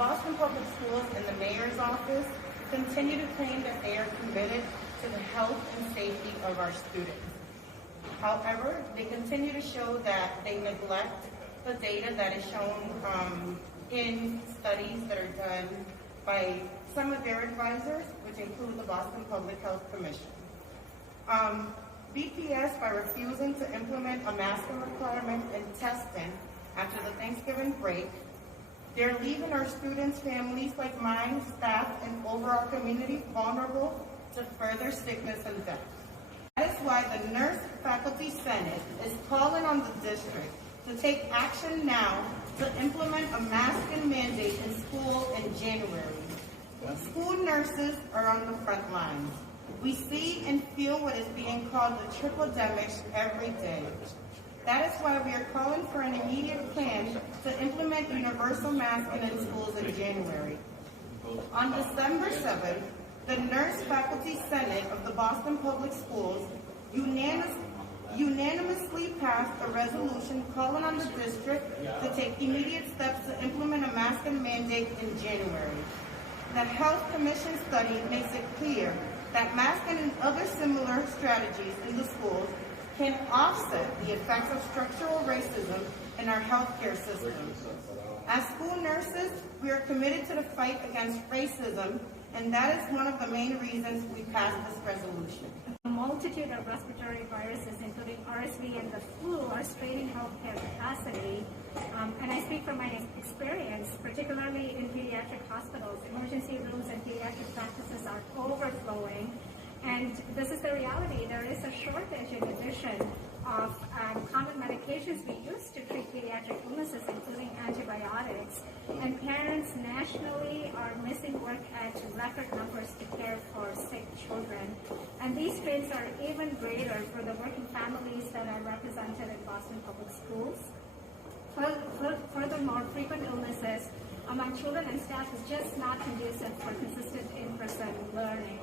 Boston Public Schools and the mayor's office continue to claim that they are committed to the health and safety of our students. However, they continue to show that they neglect the data that is shown in studies that are done by some of their advisors, which include the Boston Public Health Commission. BPS, by refusing to implement a masking requirement and testing after the Thanksgiving break, they're leaving our students, families like mine, staff, and overall community vulnerable to further sickness and death. That is why the Nurse Faculty Senate is calling on the district to take action now to implement a masking mandate in school in January. School nurses are on the front lines. We see and feel what is being called the tripledemic every day. That is why we are calling for an immediate plan to implement universal masking in schools in January. On December 7th, the Nurse Faculty Senate of the Boston Public Schools unanimously passed a resolution calling on the district to take immediate steps to implement a masking mandate in January. The Health Commission study makes it clear that masking and other similar strategies in the schools can offset the effects of structural racism in our healthcare system. As school nurses, we are committed to the fight against racism, and that is one of the main reasons we passed this resolution. A multitude of respiratory viruses, including RSV and the flu, are straining healthcare capacity. And I speak from my experience, particularly in pediatric hospitals. Emergency rooms and pediatric practices are overflowing. And this is the reality. There is a shortage, in addition, of common medications we use to treat pediatric illnesses, including antibiotics. And parents nationally are missing work at record numbers to care for sick children. And these strains are even greater for the working families that are represented in Boston Public Schools. Furthermore, frequent illnesses among children and staff is just not conducive for consistent in-person learning.